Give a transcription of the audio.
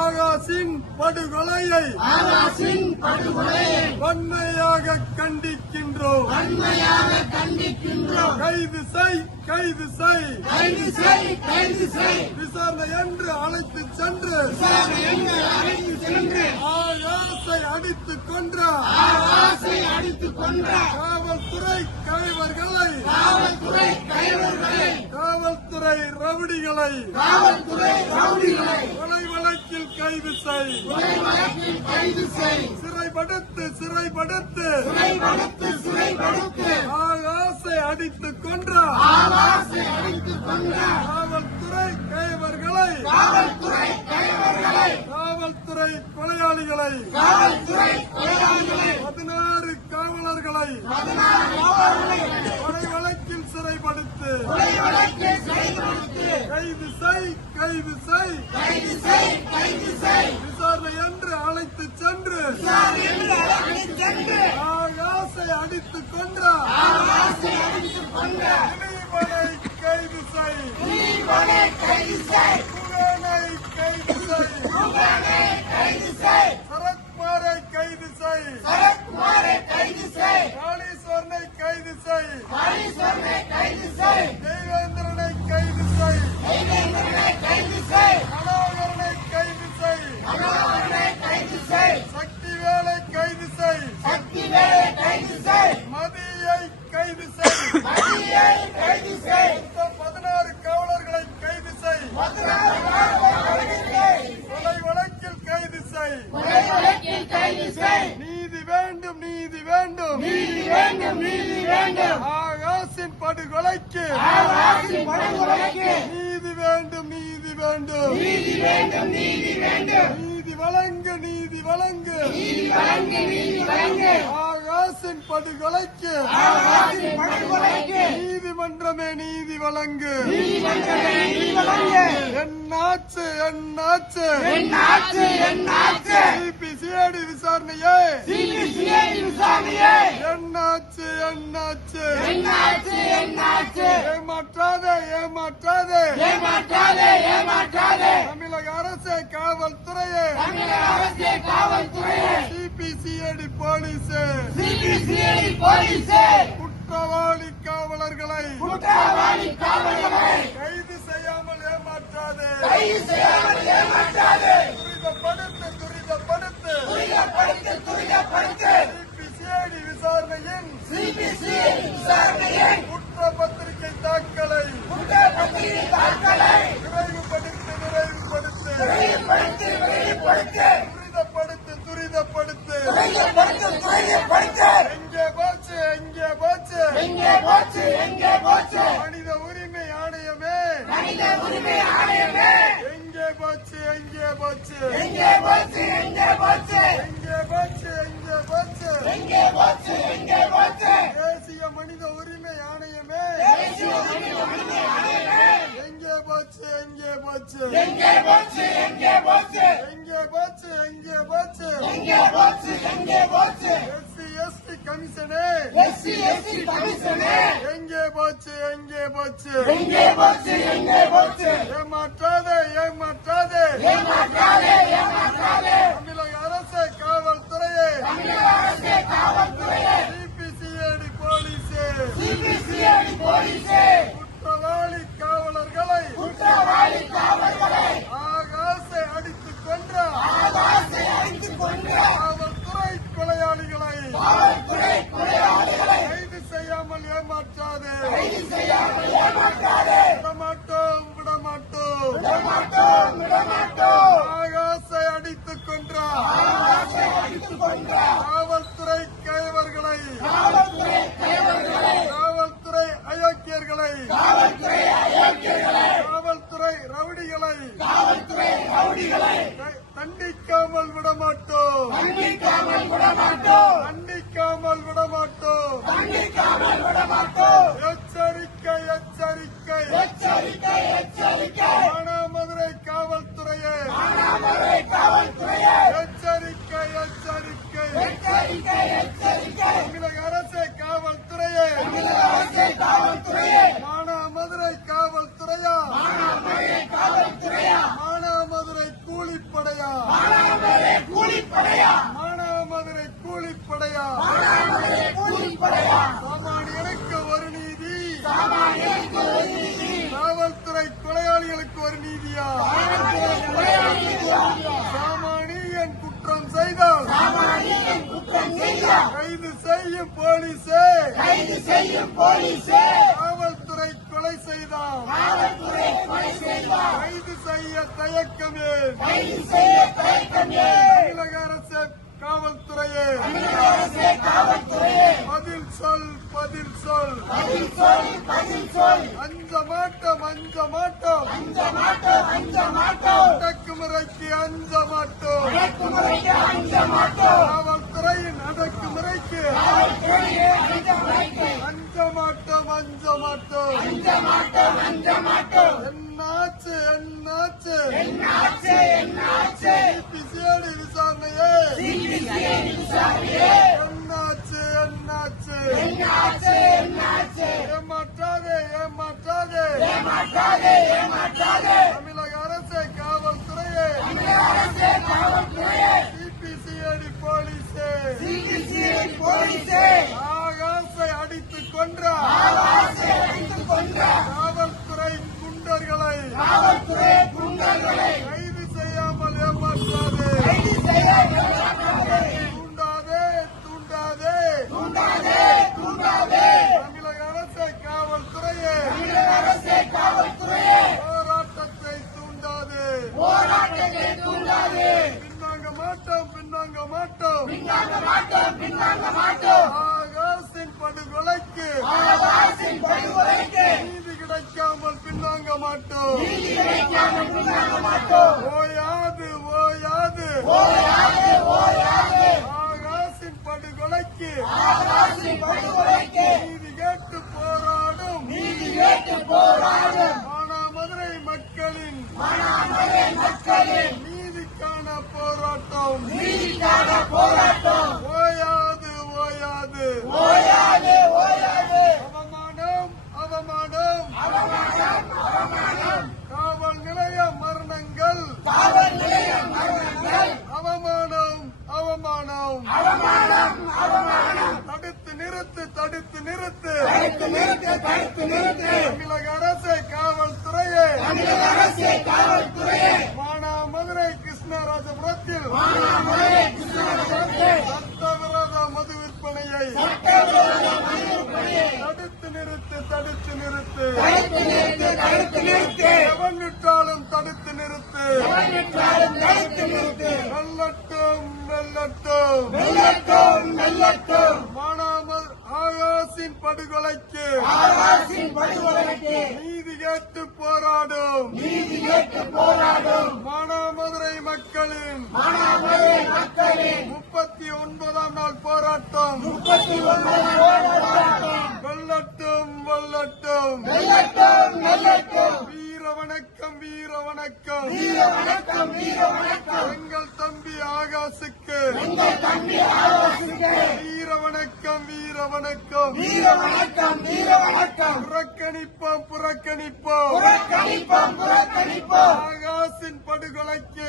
ஆகாஷின் படுகொலையை வன்மையாக கண்டிக்கின்றோம். கைது செய், கைது செய், விசாரணை என்று அழைத்து சென்று ஆகாசை அடித்துக் கொன்ற காவல்துறை கைவர்களை, காவல்துறை ரவுடிகளை கொலை வழக்கில் கைது செய், சிறைப்படுத்து, சிறைப்படுத்து, ஆகாசை அடித்துக் கொன்ற காவல்துறை கைவர்களை, காவல்துறை கொலையாளிகளை, 16 காவலர்களை கொலை வழக்கில் சிறைப்படுத்து, கைது செய், கைது செய், விசாரணை என்று அழைத்து சென்று ஆகாசை அடித்துக் கொன்ற இனிவனை கைது செய், புகனை கைது செய், சரத்குமாரை கைது செய், காளீஸ்வரனை கைது செய், தேவேந்திரனை கைது செய், மனோகரனை கைது செய், சக்திவேலை கைது செய், மதியை கைது செய், 16 காவலர்களை கைது செய், கொலை வழக்கில் கைது செய், நீதி வேண்டும், நீதி வேண்டும், ஆகாஷின் படுகொலைக்கு நீதி வேண்டும், நீதி வேண்டும், நீதி வழங்கு, நீதி வழங்கு, ஆகாஷின் படுகொலைக்கு நீதிமன்றமே நீதி வழங்கு. என்னாச்சு, என்னாச்சு, சிபிசிஐடி விசாரணையே, என்னாச்சு, என்னாச்சு, ஏமாற்றாதே, தமிழக அரசு காவல்துறையே, சிபிசிஐடி போலீஸே, குற்றவாளி காவலர்களை கைது செய்யாமல் ஏமாற்றாதே, துரிதப்படுத்து, சிபிசிஐடி விசாரணையின் குற்றப்பத்திரிகை தாக்கலை விரைவுபடுத்து, துரிதப்படுத்து, எங்கே போச்சு, மனித உரிமை ஆணையமே, எங்கே போச்சு, தேசிய மனித உரிமை ஆணையமே, எங்கே போச்சு, SC கமிஷனே, எங்கே போச்சு, ஏமாற்றாதே, தமிழக அரசு காவல்துறையே, சிபிசிஐடி போலீஸே, குற்றவாளி காவலர்களை ஆகாசை அடித்துக் கொன்ற காவல்துறை கொலையாளிகளை கைது செய்யாமல் ஏமாற்றாதே, விடமாட்டோம், ஆகாசை அடித்துக் கொன்ற காவல்துறை கைவர்களை, காவல்துறை அயோக்கியர்களை கைது செய்யும் போலீசே காவல்துறை கொலை செய்தார் காவல்துறை கொலை செய்தார் கைது செய்ய தயக்கமே கைது செய்ய தயக்கமே தமிழக அரசு காவல்துறையே தமிழக அரசே காவல்துறையே பதில் சொல் பதில் சொல் பதில் சொல் பதில் சொல் அஞ்ச மாட்டோம் அஞ்ச மாட்டோம் அஞ்ச மாட்டோம் அஞ்ச மாட்டோம் அடக்குமுறைக்கு அஞ்ச மாட்டோம் அடக்குமுறைக்கு அஞ்ச மாட்டோம் காவல்துறையின் அடக்குமுறைக்கு காவல்துறையே அடக்குமுறைக்கு அஞ்ச மாட்டோம் அஞ்ச மாட்டோம் அஞ்ச மாட்டோம் அஞ்ச மாட்டோம் என்னாச்சு என்னாச்சு என்னாச்சு என்னாச்சு பிசிஆடி விசாரணையே சிபிசிஐ விசாரணையே என்னாச்சு என்னாச்சு என்னாச்சு என்னாச்சு ஏமாற்றாதே ஏமாற்றாதே ஏமாற்றாதே ஏமாற்றாதே தமிழக அரசு காவல்துறையே தமிழக அரசே காவல்துறையே சிபிசிஐடி போலீஸே சிபிசிஐ போலீசே ஆகாசை அடித்துக் கொன்றார் ஆவாசை அடித்துக் கொண்ட காவல்துறை குண்டர்களை காவல்துறை குண்டர்களை கைது செய்யாமல் ஏமாற்றாதே கைது செய்ய ஏமாற்றாதே தூண்டாதே தூண்டாதே தூண்டாதே தூண்டாதே தமிழக அரசு காவல்துறையே தமிழக அரசே காவல்துறையே போராட்டத்தை தூண்டாதே போராட்டத்தை தூண்டாதே பின்னாங்க மாட்டோம் பின்னாங்க மாட்டோம் பின்னாங்க மாட்டோம் பின்னாங்க மாட்டோம் ஆகாசின் படுகொலைக்கு ஆவாசின் படுகொலைக்கு நீதி கிடைக்காமல் பின்னாங்க மாட்டோம் நீதி கிடைக்காமல் பின்னாங்க மாட்டோம் ஓயாது ஓயாது ஓயாது ஓயாது ஆகாசின் படுகொலைக்கு ஆவாசின் படுகொலைக்கு நீதி கேட்டு போராடும் நீதி கேட்டு போராடும் மானாமதுரை மக்களின் மானாமதுரை மக்களின் நீதிக்கான போராட்டம் நீதிக்கான போராட்டம் ஓயாது ஓயாது ஓயாது ஓயாது அவமானம் அவமானம் அவமானம் அவமானம் காவல் நிலைய மரணங்கள் காவல் நிலைய மரணங்கள் அவமானம் அவமானம் அவமானம் அவமானம் தடுத்து நிறுத்து தடுத்து நிறுத்து தடுத்து நிறுத்து தடுத்து நிறுத்து தமிழக அரசு காவல்துறையே தமிழக அரசே காவல்துறையே மானாமதுரை கிருஷ்ணராஜபுரத்தில் மானாமதுரை கிருஷ்ணராஜபுரத்தை சட்டவிரோத மது விற்பனையை சட்டவிரோத மதுவிற்பனையை தடுத்து நிறுத்து தடுத்து நிறுத்து தடுத்து நிறுத்து தடுத்து நிறுத்து எவன் விட்டாலும் தடுத்து நிறுத்து எவனிட்டாலும் தடுத்து நிறுத்து வெல்லட்டும் வெல்லட்டும் வெல்லட்டும் வெல்லட்டும் ஆகாசின் படுகொலைக்கு ஆவாசின் படுகொலைக்கு நீதி கேட்டு போராடும் நீதி கேட்டு போராடும் மானாமதுரை மக்களின் மானாமதுரை மக்களின் 39ஆம் நாள் போராட்டம் 39 போராட்டம் வெல்லட்டும் வெல்லட்டும் வெல்லட்டும் வெல்லட்டும் வீர வணக்கம் வீர வணக்கம் வீர வணக்கம் வீர வணக்கம் எங்கள் தம்பி ஆகாசுக்கு எங்கள் தம்பி ஆவாசிக்கு வீர வணக்கம் வீர வணக்கம் வீர வணக்கம் வீர வணக்கம் புறக்கணிப்போம் புறக்கணிப்போம் புறக்கணிப்போம் புறக்கணிப்போம் ஆகாசின் படுகொலைக்கு